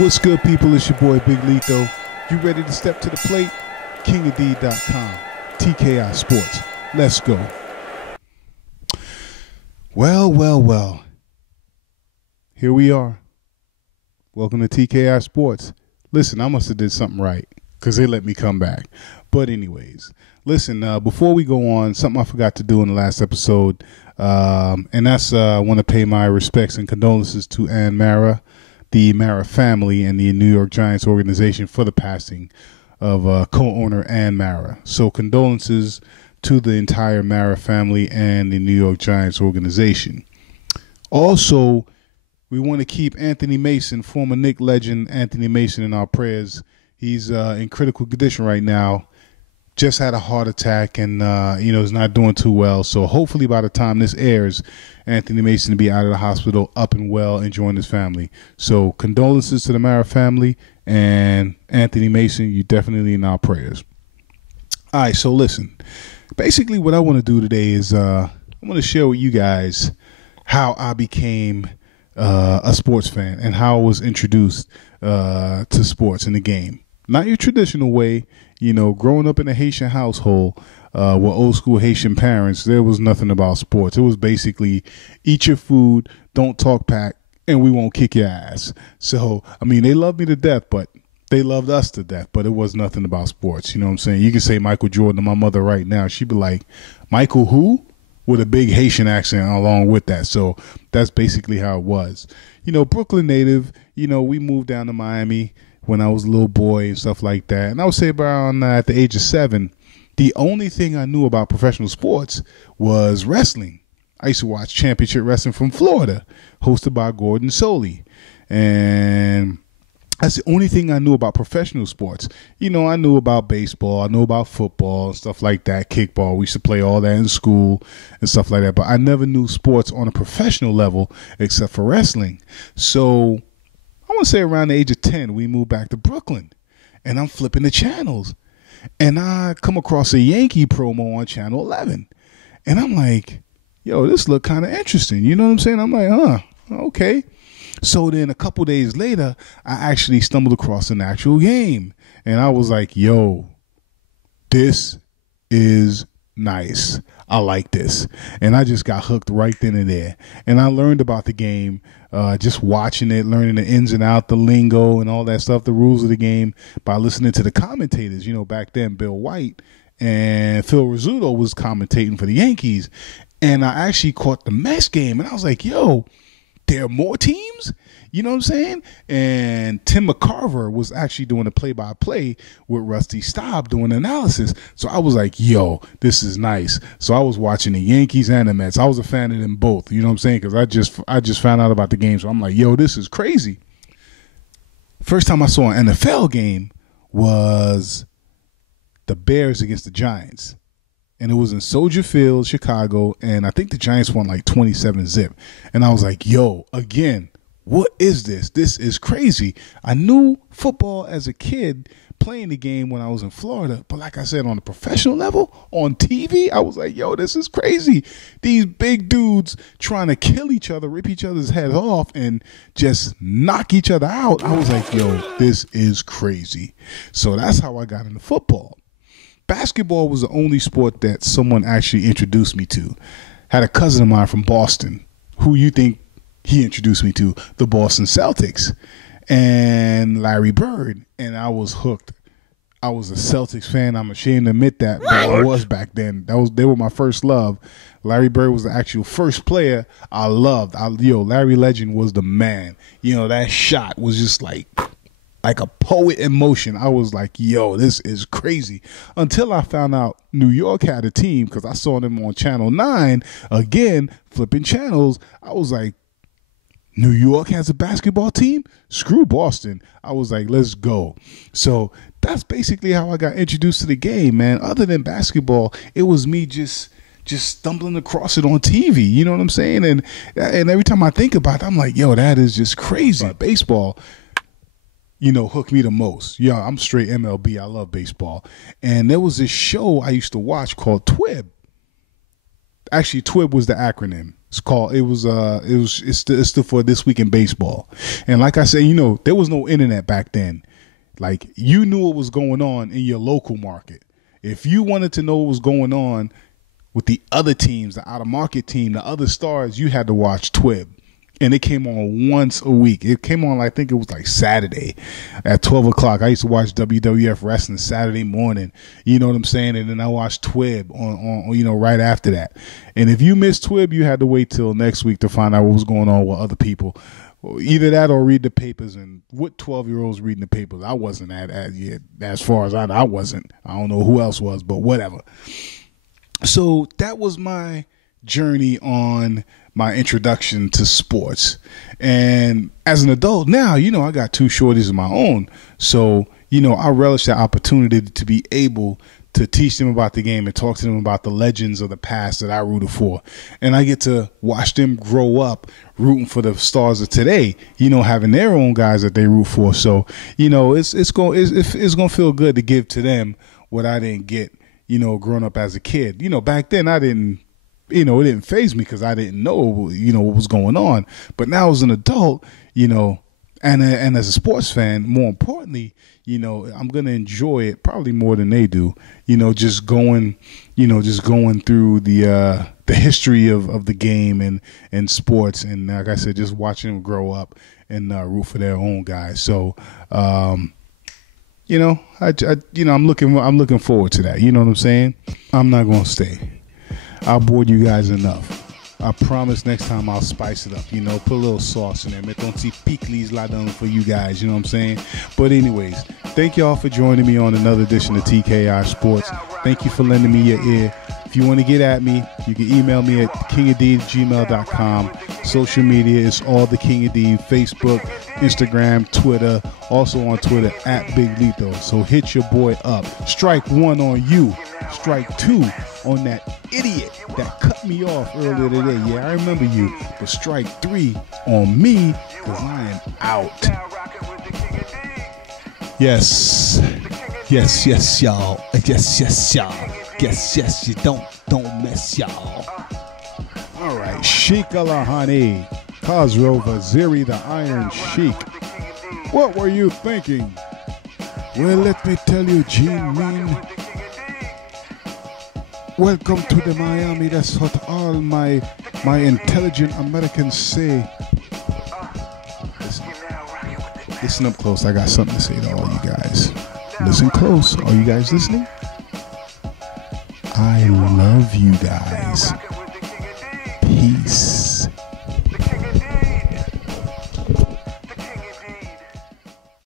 What's good, people? It's your boy, Bigg Litho. You ready to step to the plate? TheKingIndeed.com. TKI SPORTS. Let's go. Well. Here we are. Welcome to TKI Sports. Listen, I must have did something right because they let me come back. But anyways, listen, before we go on, something I forgot to do in the last episode, and that's I want to pay my respects and condolences to Ann Mara, the Mara family, and the New York Giants organization for the passing of co-owner Ann Mara. So condolences to the entire Mara family and the New York Giants organization. Also, we want to keep Anthony Mason, former Knicks legend Anthony Mason, in our prayers. He's in critical condition right now. Just had a heart attack and, is not doing too well. So hopefully by the time this airs, Anthony Mason will be out of the hospital, up and well, enjoying his family. So condolences to the Mara family and Anthony Mason. You're definitely in our prayers. All right, so listen. Basically what I want to do today is I'm going to share with you guys how I became a sports fan and how I was introduced to sports in the game. Not your traditional way. Growing up in a Haitian household with old school Haitian parents, there was nothing about sports. It was basically eat your food, don't talk back, and we won't kick your ass. So, they loved me to death, but they loved us to death, but it was nothing about sports. You know what I'm saying? You can say Michael Jordan to my mother right now. She'd be like, Michael who? With a big Haitian accent along with that. So that's basically how it was. Brooklyn native, we moved down to Miami when I was a little boy and stuff like that. And I would say around at the age of 7, the only thing I knew about professional sports was wrestling. I used to watch Championship Wrestling from Florida, hosted by Gordon Soley. And that's the only thing I knew about professional sports. I knew about baseball. I knew about football and stuff like that, kickball. We used to play all that in school and stuff like that. But I never knew sports on a professional level except for wrestling. So I want to say around the age of 10, we moved back to Brooklyn. And I'm flipping the channels. And I come across a Yankee promo on Channel 11. And I'm like, yo, this look kind of interesting. You know what I'm saying? I'm like, okay. So then a couple days later, I actually stumbled across an actual game. And I was like, yo, this is nice. I like this. And I just got hooked right then and there. And I learned about the game, just watching it, learning the ins and outs, the lingo and all that stuff, the rules of the game, by listening to the commentators. Back then, Bill White and Phil Rizzuto was commentating for the Yankees. And I actually caught the Mets game. And I was like, yo, there are more teams? You know what I'm saying? And Tim McCarver was actually doing the play-by-play with Rusty Staub doing analysis. So I was like, yo, this is nice. So I was watching the Yankees and the Mets. I was a fan of them both. You know what I'm saying? Because I just found out about the game. So I'm like, yo, this is crazy. First time I saw an NFL game was the Bears against the Giants. And it was in Soldier Field, Chicago, and I think the Giants won like 27-0. And I was like, yo, again, what is this? This is crazy. I knew football as a kid playing the game when I was in Florida. But like I said, on a professional level, on TV, I was like, yo, this is crazy. These big dudes trying to kill each other, rip each other's heads off, and just knock each other out. I was like, yo, this is crazy. So that's how I got into football. Basketball was the only sport that someone actually introduced me to. Had a cousin of mine from Boston. Who you think he introduced me to? The Boston Celtics and Larry Bird. And I was hooked. I was a Celtics fan. I'm ashamed to admit that, but I was back then. They were my first love. Larry Bird was the actual first player I loved. Larry Legend was the man. That shot was just like a poet in motion. I was like, yo, this is crazy. Until I found out New York had a team, because I saw them on Channel 9, again, flipping channels. I was like, New York has a basketball team? Screw Boston. I was like, let's go. So that's basically how I got introduced to the game, man. Other than basketball, it was me just stumbling across it on TV. You know what I'm saying? And every time I think about it, I'm like, yo, that is just crazy. But baseball, hooked me the most. Yeah, I'm straight MLB. I love baseball. And there was this show I used to watch called TWIB. Actually, TWIB was the acronym. It stood for This Week in Baseball. And like I said, there was no internet back then. Like, you knew what was going on in your local market. If you wanted to know what was going on with the other teams, the out-of-market team, the other stars, you had to watch TWIB. And it came on once a week. It came on, I think it was like Saturday at 12 o'clock. I used to watch WWF Wrestling Saturday morning. You know what I'm saying? And then I watched TWIB on right after that. And if you missed TWIB, you had to wait till next week to find out what was going on with other people. Either that or read the papers. And what 12-year-olds reading the papers? I wasn't as far as I wasn't. I don't know who else was, but whatever. So that was my journey on my introduction to sports. And as an adult now, I got 2 shorties of my own. So, I relish that opportunity to be able to teach them about the game and talk to them about the legends of the past that I rooted for. And I get to watch them grow up rooting for the stars of today, having their own guys that they root for. So, it's going to feel good to give to them what I didn't get, growing up as a kid. Back then I didn't, it didn't faze me because I didn't know, what was going on. But now as an adult, and as a sports fan, more importantly, I'm going to enjoy it probably more than they do, just going through the history of the game and sports. And like I said, just watching them grow up and root for their own guys. So, I'm looking forward to that. You know what I'm saying? I'm not going to stay. I bored you guys enough. I promise next time I'll spice it up, put a little sauce in there. Mettons pickles là-dedans for you guys, you know what I'm saying? But anyways, thank y'all for joining me on another edition of TKI Sports. Thank you for lending me your ear. If you want to get at me, you can email me at TheKingIndeed@gmail.com. Social media is all TheKingIndeed, Facebook, Instagram, Twitter, also on Twitter at Bigg Litho. So hit your boy up. Strike 1 on you. Strike 2 on that idiot that cut me off earlier today. Yeah, I remember you. But strike 3 on me because I am out. Yes. Yes, yes, y'all. Yes, yes, y'all. Yes, yes, you don't mess, y'all. All right. Sheik Alahani, Khosrow Vaziri, the Iron Sheik. What were you thinking? Well, let me tell you, G-Min. Welcome to the Miami. That's what all my intelligent Americans say. Listen up close. I got something to say to all you guys. Listen close. Are you guys listening? I love you guys.